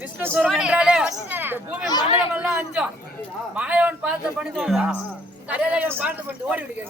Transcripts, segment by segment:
விஷ்ணுசுரம் என்றாலே பூமி மண்டலம் எல்லாம் அஞ்சம். மாயவன் பார்த்து பண்ணிட்டு கரையில பார்த்து பண்ணிட்டு ஓடி விடுங்க.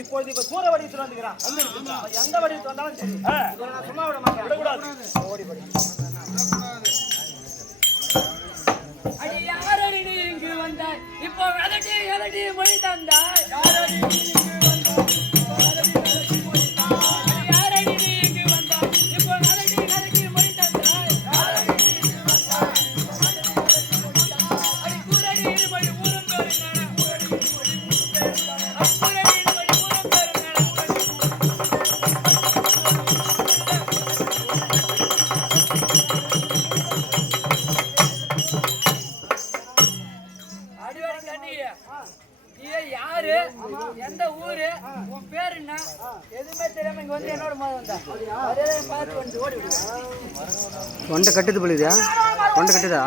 இப்பொழுது இப்ப சூற வடிவத்தில் வந்துக்கிறான். எந்த வடிவத்தில் வந்தாலும் சரி நான் சும்மா விட மாட்டேன். விடக்கூடாது. ஓடிபடி யாரடி நீ இங்கு வந்தாய்? இப்போ விளட்டி மொழி தந்தாய். எந்த ஊரு, உன் பேர் என்ன, எதுவுமே தெரியாம இங்க வந்து என்னோட மாதிரி வந்தா பார்த்து வந்து ஓடி ஒன்றை கட்டுது போலிதா? ஒன்றை கட்டுதா?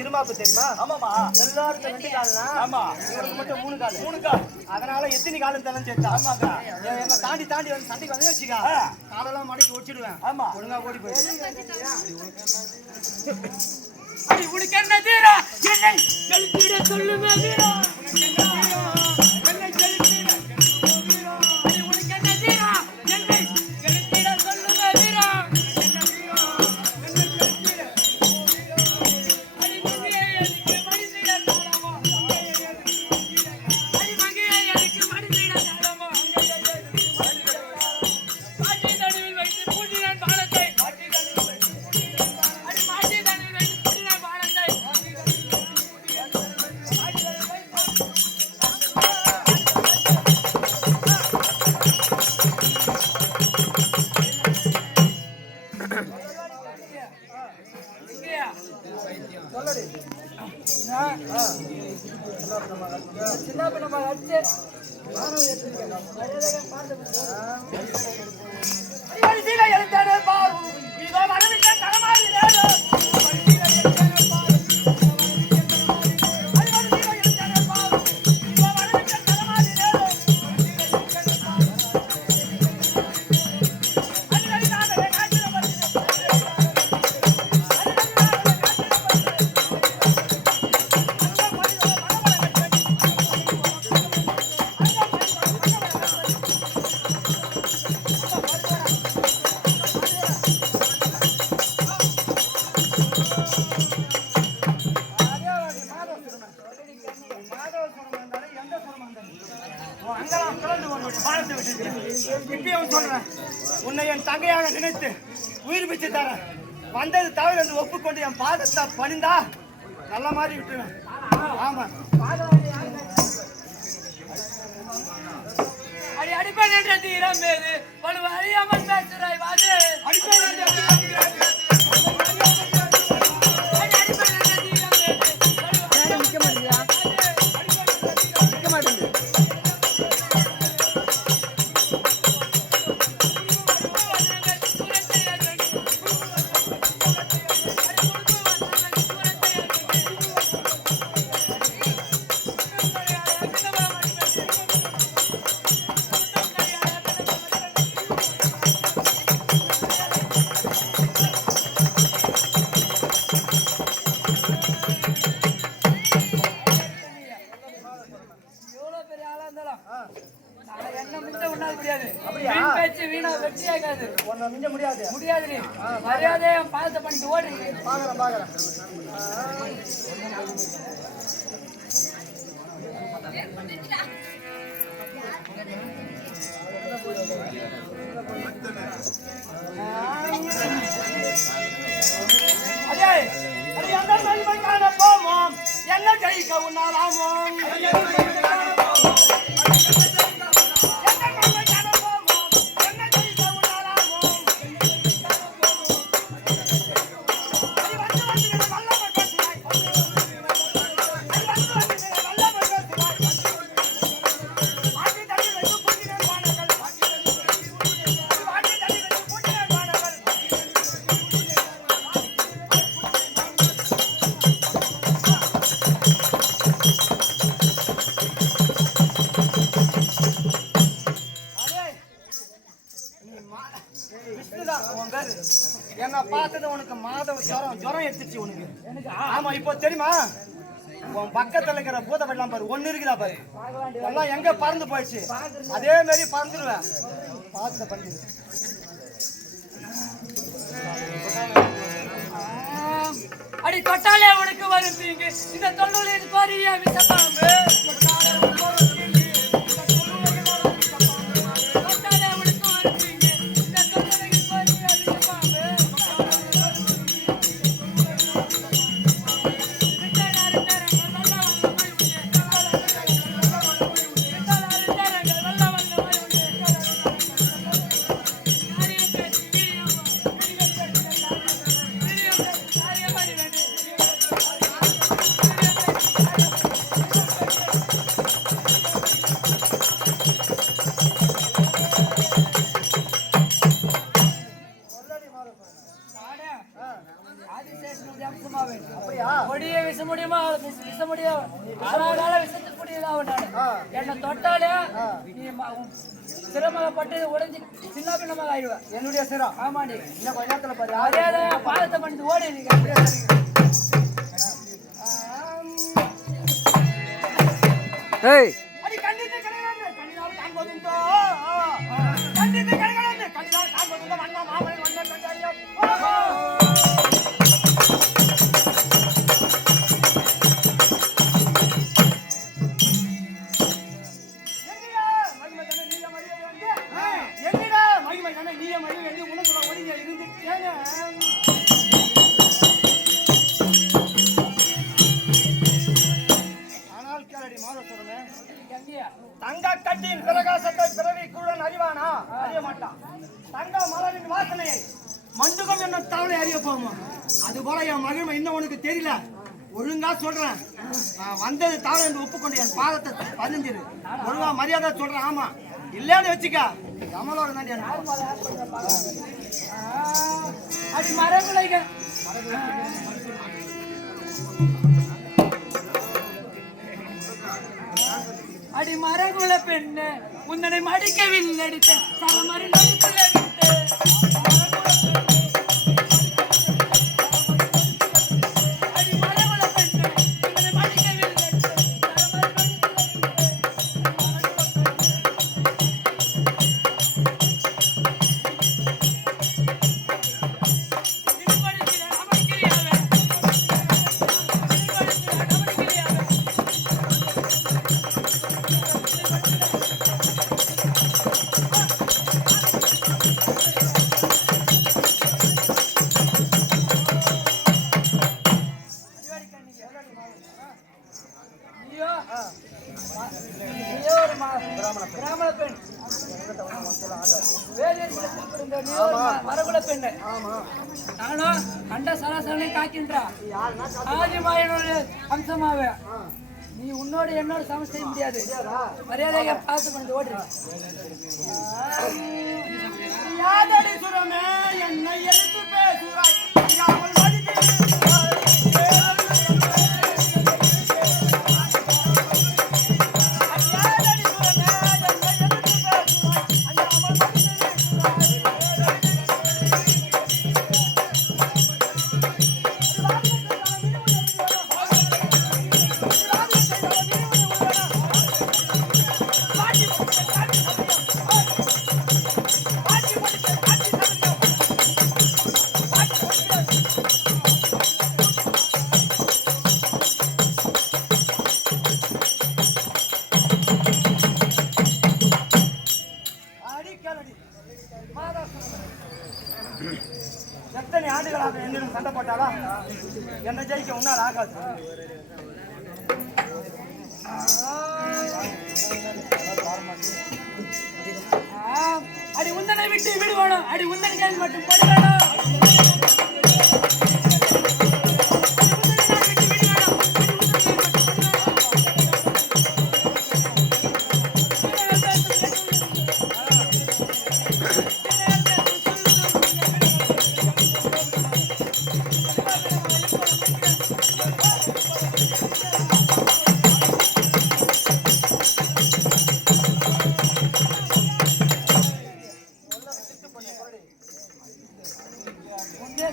இருமாப்பு தெரியுமா? ஆமாமா. எல்லாருக்கும் 2 கால்னா ஆமா, இவருக்கு மட்டும் 3 கால். அதனால எத்தனை காலம் தரணும் சேர்த்தா? ஆமாக்கா. என்ன தாண்டி வந்து சண்டைக்கு வந்து வச்சுக்கா, காலெல்லாம் மடக்கி ஒடிச்சிடுவேன். ஆமா, ஒழுங்கா ஓடி போய் அடி உனக்கு என்ன தீரா? என்னை கழுத்திட சொல்லுவே வீரா. உன்னை என் தங்கையாக நினைத்து உயிர் பிச்சு தர வந்தது தவிர என்று ஒப்புக்கொண்டு என் பாதத்தை பணிந்தா நல்ல மாதிரி விட்டுருவேன். ஆமா, அடி அடிப்பேன் என்ற தீரம் மேது வலுவ அறியாமல் பேசுறாய் வாது அடிப்பேன் என்ற தீரம் மேது முடியாது. மரியாதை பாதத்தை பண்ணிட்டு ஓடுறீங்க. பாக்குறேன். போவோம் என்ன ஜெயிக்க உன்னாலாமோம் என்ன பார்த்தது உனக்கு மாதவ ஜுரம் எடுத்துச்சு உனக்கு. ஆமா இப்போ தெரியுமா உன் பக்கத்துல இருக்கிற பூத வெள்ளம் பாரு ஒண்ணு இருக்குதா பாரு எல்லாம் எங்க பறந்து போயிடுச்சு அதே மாதிரி பறந்துடுவேன் பார்த்து பண்ணி அடி தொட்டாலே உனக்கு வருவீங்க இந்த தொழில் பாரிய விசப்பாம்பு என்ன தொட்டாலே சிரமப்பட்டு உடஞ்சி சின்ன பின்னமாக ஆயிடுவேன் என்னுடைய சிரம். ஆமாண்டி இன்னும் கொஞ்ச நேரத்துல பாரு அதே பாதத்தை பண்ணிட்டு ஓடி தங்க கட்டியின் பிரகாசத்தை பிறவி கூடன் அறிவானா அறிய மாட்டான். தங்க மலரின் வாசனையை மண்டுகம் என்னும் தவளை அறிய போமா. அது போல என் மகிமை இன்னும் உனக்கு தெரியல. ஒழுங்கா சொல்றேன் நான் வந்தது தவறு என்று ஒப்புக்கொண்டு என் பாதத்தை பதிஞ்சிரு. ஒழுங்கா மரியாதை சொல்றேன். ஆமா இல்லன்னு வச்சுக்க கமலோட தாண்டி அது மரங்களை அடி மரகுல பெண்ணு உன்னை மடிக்கவில்லை சரமரி நடுக்குள்ள விட்டு அடி மரகுல பெண்ணு உன்னை மடிக்கவில்லை நீயே ஒரு பிராமண பெண், மரகுல பெண்ணு. நானும் கண்ட சராசரனை காக்கின்றா ஆதிமாயனுடைய அம்சமாவே. நீ உன்னோடு என்னோட சமம் செய்ய முடியாது. மரியாதையை பார்த்து கொண்டு ஓடுற என்னை எடுத்து பேசுறாய் எத்தனை ஆண்டுகளாக என்னிடம் சண்டை போட்டாலா என்னை ஜெயிக்க உன்னால் ஆகாது. அடி உந்தனை விட்டு விடுவானோ, அடி உந்தனை கையில் மட்டும் படுவானோ.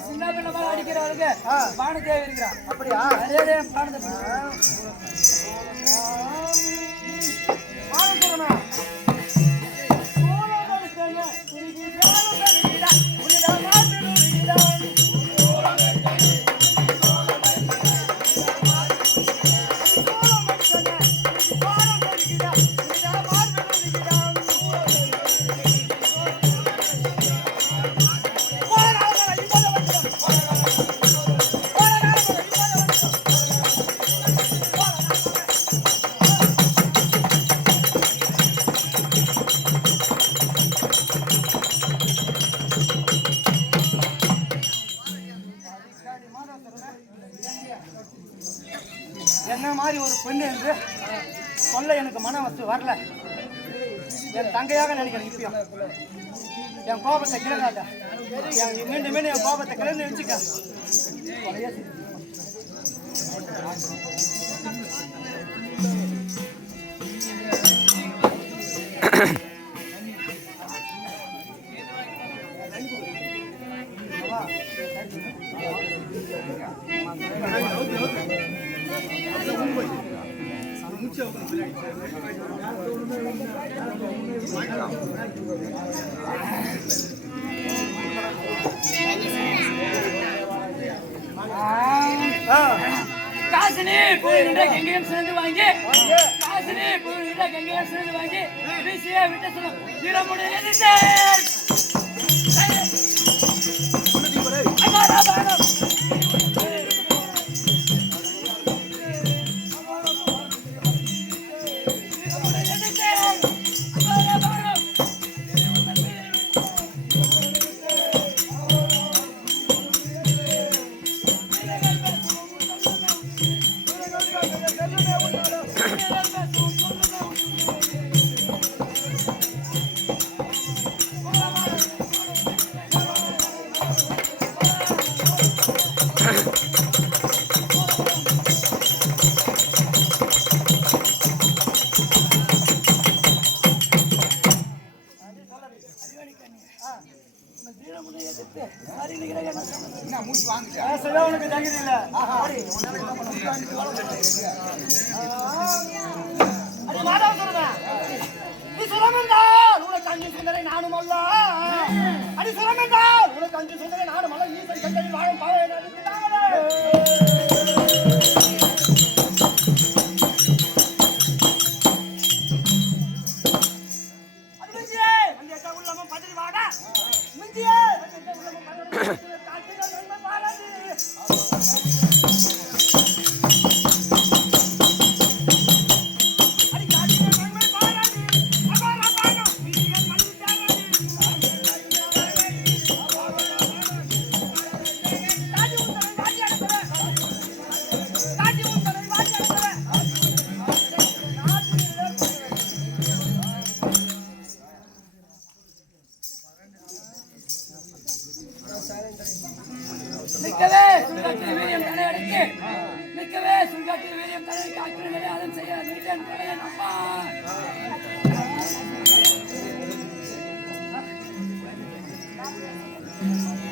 சின்ன பின்னமாக அடிக்கிறவருக்கு பான தேவை இருக்கிறான். அப்படியா? அதே பானத்தை என்ன மாதிரி ஒரு பெண்ணு என்று சொல்ல எனக்கு மன வசதி வரல. என் தங்கையாக நினைக்கிறேன். இப்பயும் என் கோபத்தை கிளறாத. மீண்டும் மீண்டும் என் கோபத்தை கிளர்ந்து வச்சுக்க. காசினி போயிருந்தா எங்கேயும் சேர்ந்து வாங்கி, காசினி போயிருந்தா எங்கேயும் சேர்ந்து வாங்கி வீசியே விட்டு சொல்லும் வீரமுடைய உனக்கு தகுதி இல்ல. நீ சொல்லமென்றால் உனக்கு அஞ்சு சுந்தரை நானும் அல்ல. அடி சொல்லமென்றால் உனக்கு அஞ்சு சுந்தரை நானும் அல்ல. ஈசன் கண்களில் வாழும் பாவை முருகன் துணையன் அம்மா.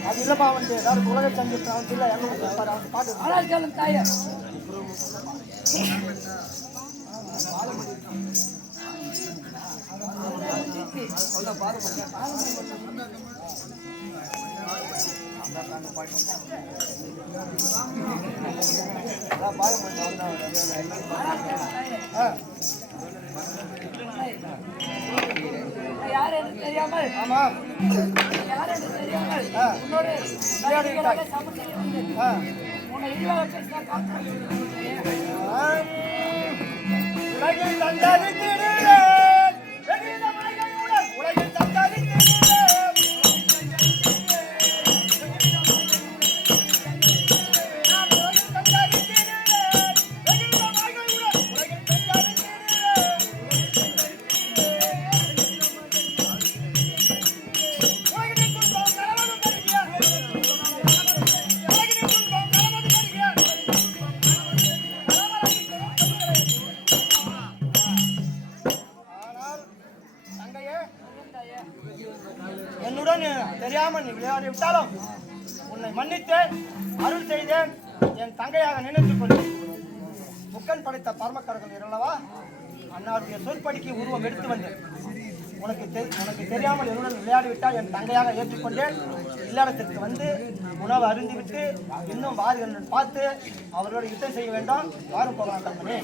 அது இல்லப்பா வந்து ஏதாவது உலக சங்கீதம் இல்லை எங்க பாட்டு ஆனால் கேளும் தாயே. யார் என்று தெரியாமல் ஆமா யார் என்று தெரியாமல் உன்னோடு சமர்ப்பிக்கிறேன். உன்னை இழிவாக பேசினா காத்து உலகில் தந்தளித்திடுவேன் வெகுந்த மலைகளுடன் உலகில் தந்தளித்திடுவேன் நான் உலகில் தந்தளித்திடுவேன் வெகுந்த மலைகளுடன் உலகில் தந்தளித்திடுவேன் உலகின் துன்பம் கலவரம் தருகிறார் உலகின் துன்பம் கலவரம் தருகிறார் ஆனால் தங்கையே என்னுடன் தெரியாமல் நீ விளையாடி விட்டாலும் உன்னை மன்னித்தேன் அருள் செய்தேன் என் தங்கையாக நினைத்துக் கொள். முக்கன் படைத்த பரமக்கரர்கள் இரல்லவா அன்னாருடைய சொற்படிக்கு உருவம் எடுத்து வந்தேன். உனக்கு தெரியாமல் என்னுடன் விளையாடிவிட்டால் என் தங்கையாக ஏற்றுக்கொண்டேன். இல்லறத்திற்கு வந்து உணவு அருந்திவிட்டு இன்னும் வாரு என்று பார்த்து அவர்களோடு யுத்தம் செய்ய வேண்டாம். வாரும் போகலாம் தம்பனே.